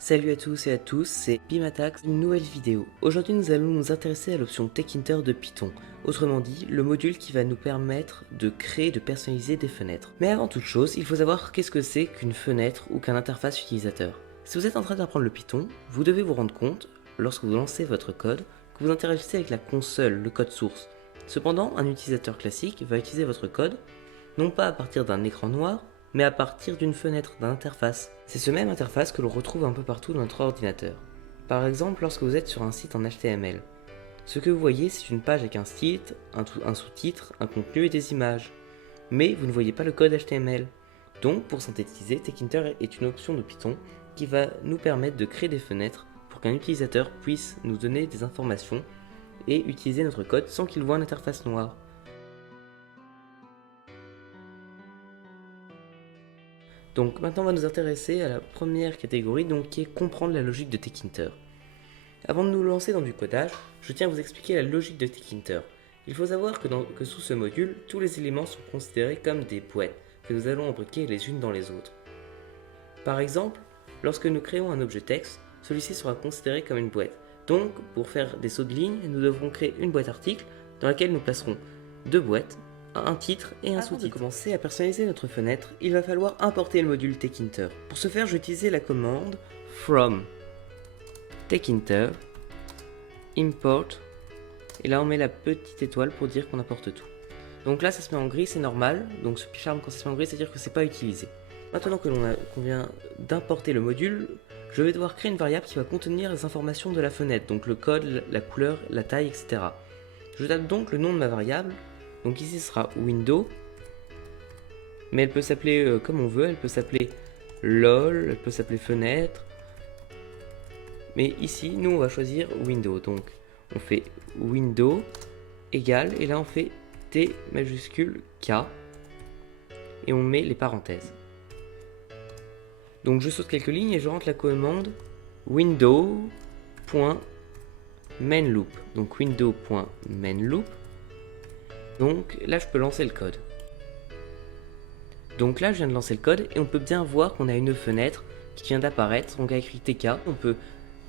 Salut à tous et à tous, c'est Bimatax, une nouvelle vidéo. Aujourd'hui nous allons nous intéresser à l'option Tekinter de Python, autrement dit le module qui va nous permettre de créer et de personnaliser des fenêtres. Mais avant toute chose, il faut savoir qu'est-ce que c'est qu'une fenêtre ou qu'un interface utilisateur. Si vous êtes en train d'apprendre le Python, vous devez vous rendre compte, lorsque vous lancez votre code, que vous interagissez avec la console, le code source. Cependant, un utilisateur classique va utiliser votre code, non pas à partir d'un écran noir, mais à partir d'une fenêtre, d'une interface. C'est ce même interface que l'on retrouve un peu partout dans notre ordinateur. Par exemple, lorsque vous êtes sur un site en HTML. Ce que vous voyez, c'est une page avec un site, un sous-titre, un contenu et des images. Mais vous ne voyez pas le code HTML. Donc, pour synthétiser, Tekinter est une option de Python qui va nous permettre de créer des fenêtres pour qu'un utilisateur puisse nous donner des informations et utiliser notre code sans qu'il voie une interface noire. Donc maintenant on va nous intéresser à la première catégorie, donc qui est comprendre la logique de Tekinter. Avant de nous lancer dans du codage, je tiens à vous expliquer la logique de Tekinter. Il faut savoir que sous ce module, tous les éléments sont considérés comme des boîtes que nous allons embriquer les unes dans les autres. Par exemple, lorsque nous créons un objet texte, celui-ci sera considéré comme une boîte. Donc pour faire des sauts de ligne, nous devrons créer une boîte article dans laquelle nous placerons deux boîtes, un titre et un sous-titre. Avant de commencer à personnaliser notre fenêtre, il va falloir importer le module Tekinter. Pour ce faire, je vais utiliser la commande from Tekinter import et là on met la petite étoile pour dire qu'on importe tout. Donc là ça se met en gris, c'est normal, donc ce charme quand ça se met en gris, c'est-à-dire que c'est pas utilisé. Maintenant que qu'on vient d'importer le module, je vais devoir créer une variable qui va contenir les informations de la fenêtre, donc le code, la couleur, la taille, etc. Je tape donc le nom de ma variable. Donc ici ce sera window, mais elle peut s'appeler comme on veut, elle peut s'appeler lol, elle peut s'appeler fenêtre, mais ici nous on va choisir window, donc on fait window égale, et là on fait T majuscule K, et on met les parenthèses. Donc je saute quelques lignes et je rentre la commande window.mainLoop, donc window.mainLoop. Donc là je peux lancer le code. Donc là je viens de lancer le code et on peut bien voir qu'on a une fenêtre qui vient d'apparaître, donc avec écrit TK. On peut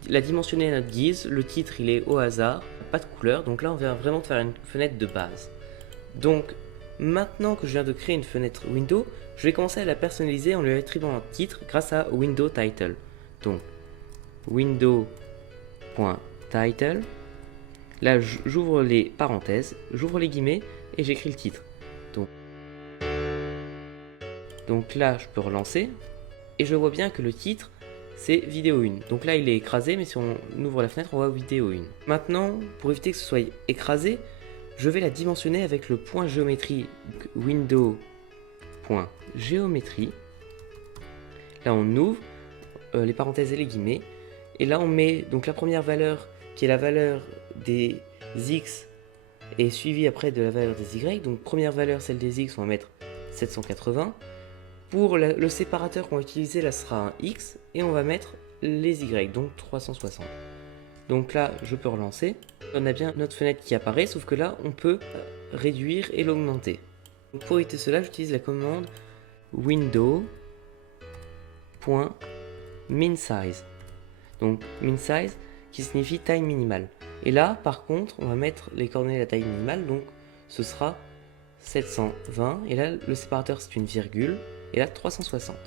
la dimensionner à notre guise, le titre il est au hasard, pas de couleur, donc là on vient vraiment de faire une fenêtre de base. Donc maintenant que je viens de créer une fenêtre window, je vais commencer à la personnaliser en lui attribuant un titre grâce à window title. Donc window.title, là j'ouvre les parenthèses, j'ouvre les guillemets et j'écris le titre. Donc là, je peux relancer et je vois bien que le titre, c'est vidéo 1. Donc là, il est écrasé, mais si on ouvre la fenêtre, on voit vidéo 1. Maintenant, pour éviter que ce soit écrasé, je vais la dimensionner avec le point géométrie. Window.géométrie. Là, on ouvre les parenthèses et les guillemets. Et là, on met donc la première valeur, qui est la valeur des X, et suivie après de la valeur des Y. Donc première valeur, celle des X, on va mettre 780. Pour le séparateur qu'on va utiliser, là sera un X, et on va mettre les Y, donc 360. Donc là, je peux relancer. On a bien notre fenêtre qui apparaît, sauf que là, on peut réduire et l'augmenter. Pour éviter cela, j'utilise la commande window.minsize. Donc minsize qui signifie taille minimale. Et là, par contre, on va mettre les coordonnées de la taille minimale, donc ce sera 720, et là, le séparateur c'est une virgule, et là 360.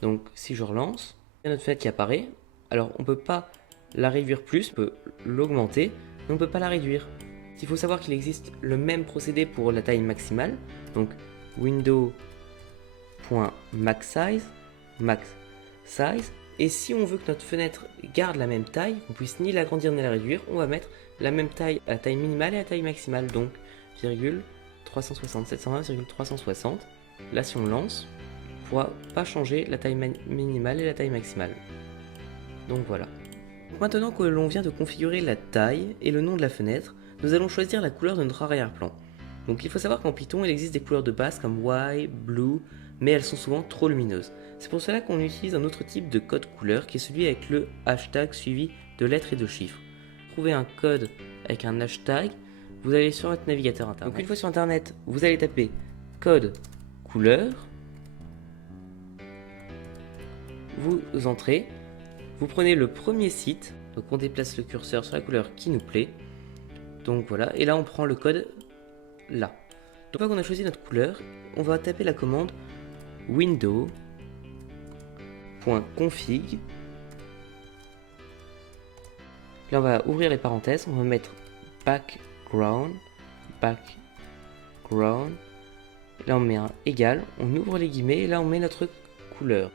Donc si je relance, il y a notre fenêtre qui apparaît. Alors on ne peut pas la réduire plus, on peut l'augmenter, mais on ne peut pas la réduire. Il faut savoir qu'il existe le même procédé pour la taille maximale. Donc window.maxsize, max size. Et si on veut que notre fenêtre garde la même taille, qu'on puisse ni l'agrandir ni la réduire, on va mettre la même taille à la taille minimale et à la taille maximale. Donc virgule 360, 720,360. Là si on lance, on ne pourra pas changer la taille minimale et la taille maximale. Donc voilà. Maintenant que l'on vient de configurer la taille et le nom de la fenêtre, nous allons choisir la couleur de notre arrière-plan. Donc il faut savoir qu'en Python il existe des couleurs de base comme white, blue, mais elles sont souvent trop lumineuses. C'est pour cela qu'on utilise un autre type de code couleur qui est celui avec le hashtag suivi de lettres et de chiffres. Trouvez un code avec un hashtag, vous allez sur votre navigateur internet. Donc une fois sur internet, vous allez taper code couleur, vous entrez, vous prenez le premier site, donc on déplace le curseur sur la couleur qui nous plaît. Donc voilà, et là on prend le code là. Donc une fois qu'on a choisi notre couleur, on va taper la commande window.config. Là on va ouvrir les parenthèses, on va mettre background. Là on met un égal, on ouvre les guillemets et là on met notre couleur.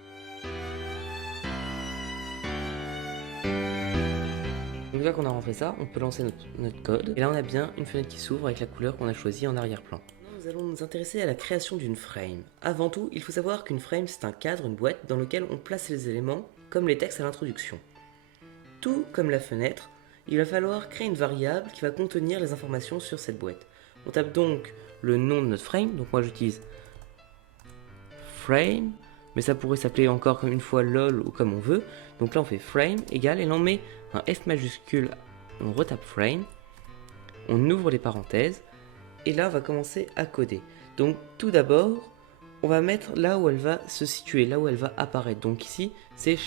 Donc là qu'on a rentré ça, on peut lancer notre code. Et là on a bien une fenêtre qui s'ouvre avec la couleur qu'on a choisie en arrière-plan. Nous allons nous intéresser à la création d'une frame. Avant tout, il faut savoir qu'une frame c'est un cadre, une boîte dans lequel on place les éléments comme les textes à l'introduction. Tout comme la fenêtre, il va falloir créer une variable qui va contenir les informations sur cette boîte. On tape donc le nom de notre frame, donc moi j'utilise frame, mais ça pourrait s'appeler encore comme une fois lol ou comme on veut. Donc là on fait frame égale et là on met un F majuscule, on retape frame, on ouvre les parenthèses et là on va commencer à coder. Donc tout d'abord on va mettre là où elle va se situer, là où elle va apparaître. Donc ici c'est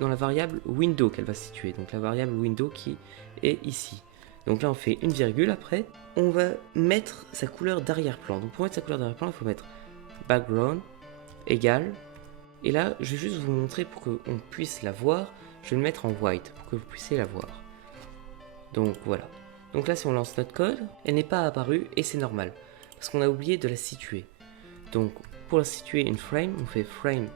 dans la variable window qu'elle va se situer, donc la variable window qui est ici. Donc là on fait une virgule, après on va mettre sa couleur d'arrière-plan. Donc pour mettre sa couleur d'arrière-plan il faut mettre background égale, et là je vais juste vous montrer pour qu'on puisse la voir, je vais le mettre en white pour que vous puissiez la voir. Donc voilà. Donc là si on lance notre code, elle n'est pas apparue et c'est normal parce qu'on a oublié de la situer. Donc pour la situer une frame, on fait frame.pack.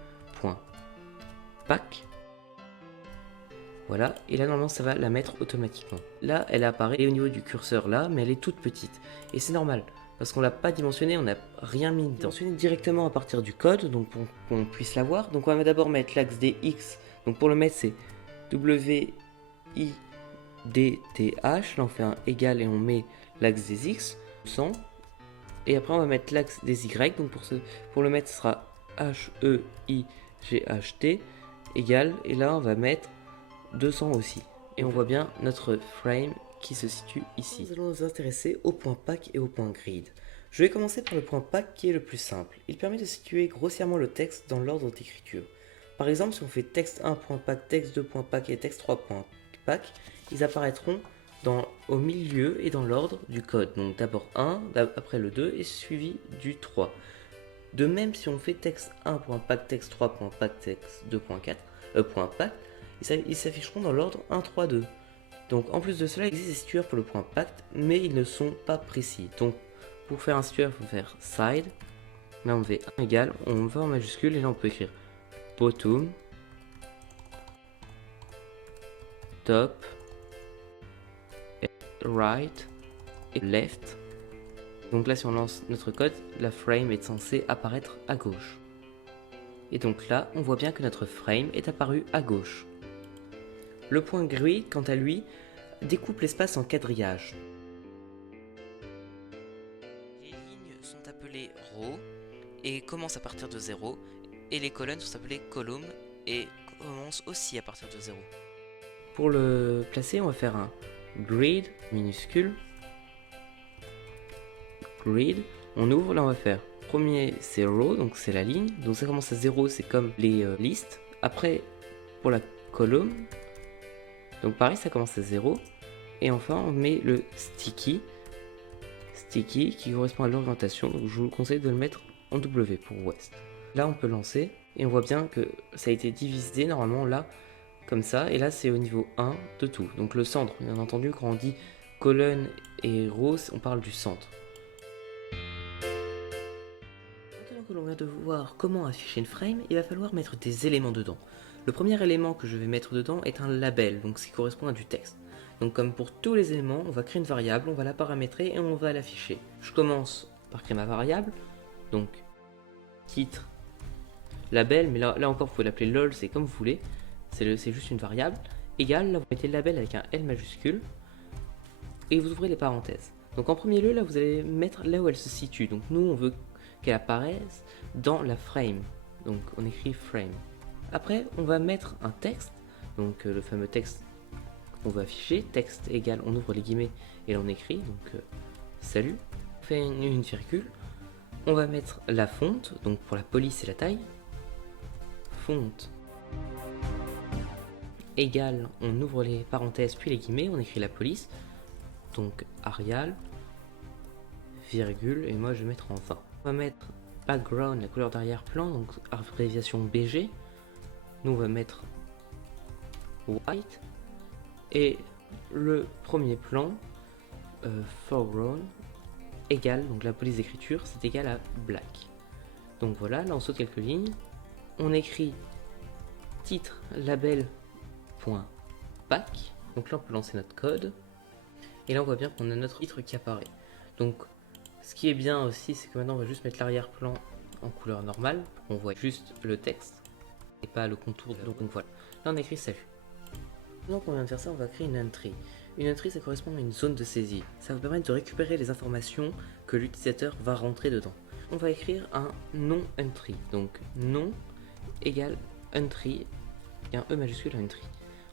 Voilà, et là normalement ça va la mettre automatiquement. Là elle apparaît au niveau du curseur là, mais elle est toute petite. Et c'est normal, parce qu'on l'a pas dimensionné, on n'a rien mis dedans. Dimensionné directement à partir du code, donc pour qu'on puisse la voir. Donc on va d'abord mettre l'axe des X. Donc pour le mettre c'est WIDTH, là on fait un égal et on met l'axe des X, 100. Et après on va mettre l'axe des Y, donc pour le mettre ce sera HEIGHT, égal, et là on va mettre 200 aussi. Et on voit bien notre frame qui se situe ici. Nous allons nous intéresser au point pack et au point grid. Je vais commencer par le point pack qui est le plus simple. Il permet de situer grossièrement le texte dans l'ordre d'écriture. Par exemple, si on fait texte 1.pack, texte 2.pack et texte 3.pack, ils apparaîtront au milieu et dans l'ordre du code. Donc d'abord 1, après le 2 et suivi du 3. De même, si on fait texte 1.pack, texte 3.pack, texte 2.pack, ils s'afficheront dans l'ordre 1, 3, 2. Donc en plus de cela, il existe des situeurs pour le point pact, mais ils ne sont pas précis. Donc pour faire un situeur, il faut faire side. Là on fait 1 égal, on va en majuscule et là on peut écrire bottom, top, right et left. Donc là si on lance notre code, la frame est censée apparaître à gauche. Et donc là, on voit bien que notre frame est apparu à gauche. Le point grid, quant à lui, découpe l'espace en quadrillage. Les lignes sont appelées rows et commencent à partir de 0, et les colonnes sont appelées columns et commencent aussi à partir de 0. Pour le placer, on va faire un grid minuscule, grid, on ouvre, là on va faire premier c'est row, donc c'est la ligne, donc ça commence à 0, c'est comme les listes. Après pour la column, donc pareil ça commence à 0, et enfin on met le sticky qui correspond à l'orientation, donc je vous conseille de le mettre en W pour ouest. Là on peut lancer, et on voit bien que ça a été divisé normalement là, comme ça, et là c'est au niveau 1 de tout, donc le centre, bien entendu quand on dit colonne et row, on parle du centre. Maintenant que l'on vient de voir comment afficher une frame, il va falloir mettre des éléments dedans. Le premier élément que je vais mettre dedans est un label, donc ce qui correspond à du texte. Donc comme pour tous les éléments, on va créer une variable, on va la paramétrer et on va l'afficher. Je commence par créer ma variable, donc titre, label, mais là encore vous pouvez l'appeler lol, c'est comme vous voulez, c'est juste une variable, égale, là vous mettez le label avec un L majuscule, et vous ouvrez les parenthèses. Donc en premier lieu, là vous allez mettre là où elle se situe, donc nous on veut qu'elle apparaisse dans la frame, donc on écrit frame. Après on va mettre un texte, donc le fameux texte qu'on va afficher, texte égale, on ouvre les guillemets et là on écrit, donc salut, on fait une virgule, on va mettre la fonte, donc pour la police et la taille, fonte égale, on ouvre les parenthèses puis les guillemets, on écrit la police, donc Arial, virgule, et moi je vais mettre en 20. On va mettre background, la couleur d'arrière-plan, donc abréviation BG. Nous on va mettre white, et le premier plan, foreground, égale, donc la police d'écriture, c'est égal à black. Donc voilà, là on saute quelques lignes, on écrit titre label.pack, donc là on peut lancer notre code, et là on voit bien qu'on a notre titre qui apparaît. Donc ce qui est bien aussi, c'est que maintenant on va juste mettre l'arrière-plan en couleur normale, on voit juste le texte, et pas le contour, donc voilà. Là on écrit salut. Maintenant qu'on vient de faire ça, on va créer une entry. Une entry, ça correspond à une zone de saisie. Ça va permettre de récupérer les informations que l'utilisateur va rentrer dedans. On va écrire un nom entry. Donc nom égale entry et un E majuscule à entry.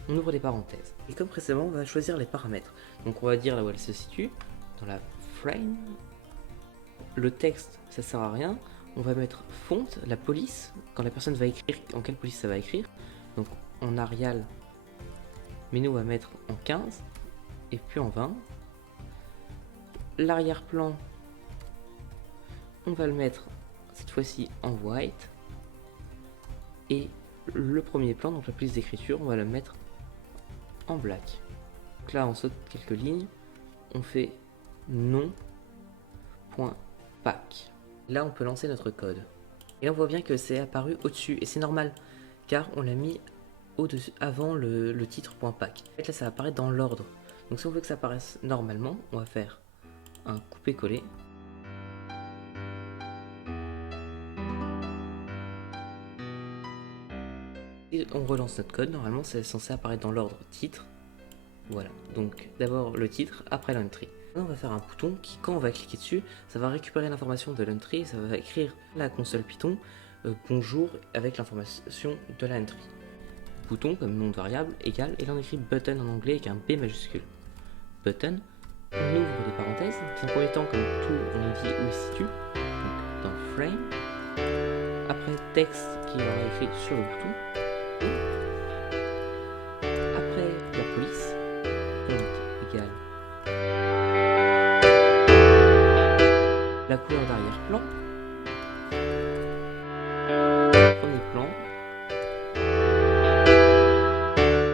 On ouvre les parenthèses. Et comme précédemment, on va choisir les paramètres. Donc on va dire là où elle se situe, dans la frame. Le texte, ça sert à rien. On va mettre font, la police, quand la personne va écrire, en quelle police ça va écrire. Donc en Arial, mais nous on va mettre en 15 et puis en 20. L'arrière-plan, on va le mettre cette fois-ci en white, et le premier plan, donc la police d'écriture, on va le mettre en black. Donc là on saute quelques lignes, on fait nom.pack. Là on peut lancer notre code, et là on voit bien que c'est apparu au-dessus, et c'est normal car on l'a mis au-dessus, avant le titre.pack. En fait là ça va apparaître dans l'ordre, donc si on veut que ça apparaisse normalement, on va faire un coupé-coller. Et on relance notre code, normalement c'est censé apparaître dans l'ordre titre. Voilà, donc d'abord le titre, après l'entry. On va faire un bouton qui, quand on va cliquer dessus, ça va récupérer l'information de l'entry, ça va écrire la console Python bonjour avec l'information de la entry. Bouton comme nom de variable égale, et là on écrit button en anglais avec un B majuscule. Button, on ouvre des parenthèses, dans un premier temps comme tout on dit où il se situe, donc dans frame, après texte qui aura écrit sur le bouton, après la police, font égale la couleur d'arrière-plan, premier plan,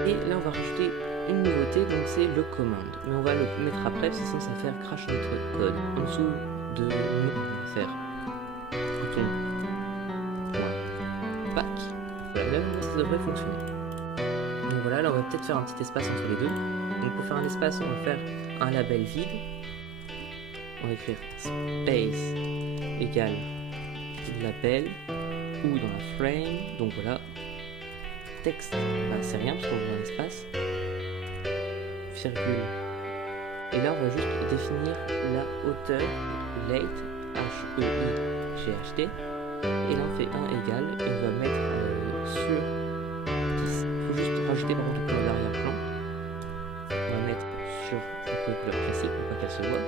et là on va rajouter une nouveauté, donc c'est le command, mais on va le mettre après parce que sinon ça va faire crash notre code. En dessous de nous, on va faire bouton.pack, voilà, là ça devrait fonctionner. Donc voilà, là on va peut-être faire un petit espace entre les deux. Donc pour faire un espace, on va faire un label vide, on va écrire space égale label, ou dans la frame, donc voilà, texte, bah, c'est rien parce qu'on veut un espace, virgule, et là on va juste définir la hauteur, late, H-E-I-G-H-T, et là on fait 1 égale, et on va mettre sur 10, il faut juste rajouter par contre le couleur d'arrière-plan, on va mettre sur une couleur classique pour pas qu'elle se voit.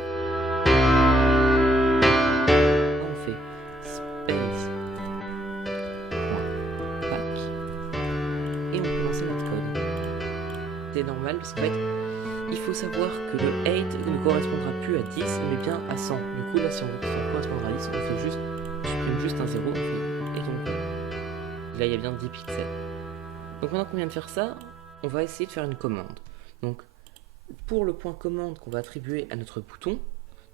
C'est normal parce qu'en fait il faut savoir que le 8 ne correspondra plus à 10 mais bien à 100. Du coup là si on veut que ça correspondra à 10, on fait juste, on supprime juste un 0, on fait, et donc là il y a bien 10 pixels. Donc maintenant qu'on vient de faire ça, on va essayer de faire une commande. Donc pour le point commande qu'on va attribuer à notre bouton,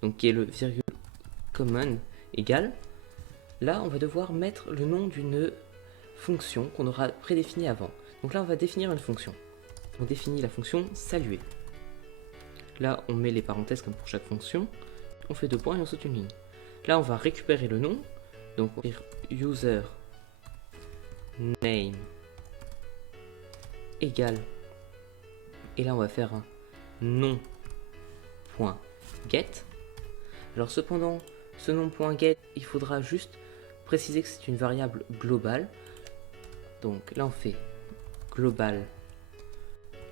donc qui est le virgule command égale, là on va devoir mettre le nom d'une fonction qu'on aura prédéfinie avant. Donc là on va définir une fonction. On définit la fonction saluer. Là, on met les parenthèses comme pour chaque fonction. On fait 2 points et on saute une ligne. Là, on va récupérer le nom. Donc, on va dire user name égale. Et là, on va faire un nom.get. Alors, cependant, ce nom.get, il faudra juste préciser que c'est une variable globale. Donc, là, on fait global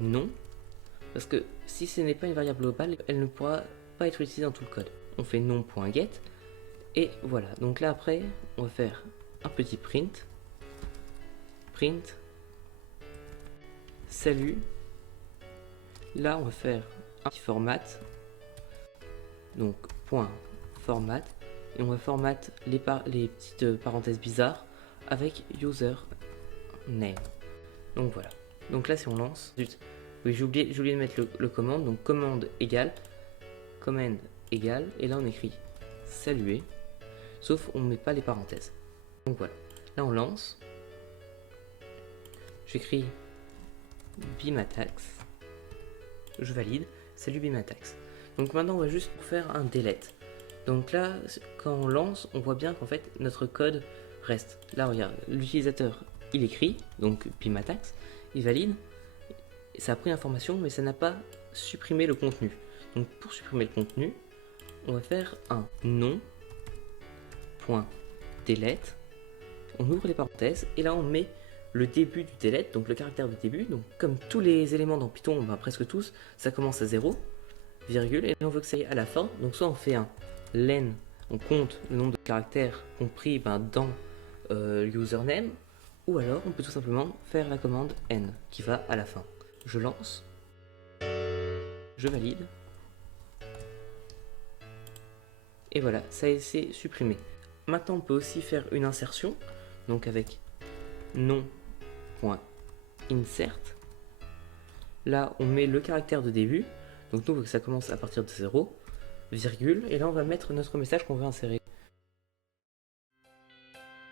non, parce que si ce n'est pas une variable globale, elle ne pourra pas être utilisée dans tout le code. On fait non.get, et voilà. Donc là après, on va faire un petit print salut. Là, on va faire un petit format. Donc, point format. Et on va format les petites parenthèses bizarres avec user name. Donc voilà. Donc là, si on lance, zut. Oui, j'ai oublié de mettre le commande. Donc commande égale, command égale, et là on écrit saluer, sauf on ne met pas les parenthèses. Donc voilà. Là on lance. J'écris bimatax. Je valide. Salut bimatax. Donc maintenant on va juste faire un delete. Donc là, quand on lance, on voit bien qu'en fait notre code reste. Là regarde, l'utilisateur il écrit, donc bimatax, il valide. Ça a pris l'information, mais ça n'a pas supprimé le contenu. Donc pour supprimer le contenu, on va faire un nom.delete. On ouvre les parenthèses et là on met le début du delete, donc le caractère de début. Donc comme tous les éléments dans Python, ben presque tous, ça commence à 0, virgule, et on veut que ça aille à la fin. Donc soit on fait un len, on compte le nombre de caractères compris dans username, ou alors on peut tout simplement faire la commande n qui va à la fin. Je lance, je valide, et voilà, ça a été supprimé. Maintenant on peut aussi faire une insertion, donc avec nom.insert. Là on met le caractère de début, donc nous on veut que ça commence à partir de 0, virgule, et là on va mettre notre message qu'on veut insérer.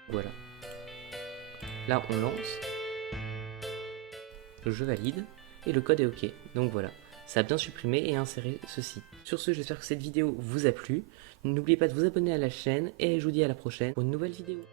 Voilà. Là on lance, je valide, et le code est OK. Donc voilà, ça a bien supprimé et inséré ceci. Sur ce, j'espère que cette vidéo vous a plu. N'oubliez pas de vous abonner à la chaîne, et je vous dis à la prochaine pour une nouvelle vidéo.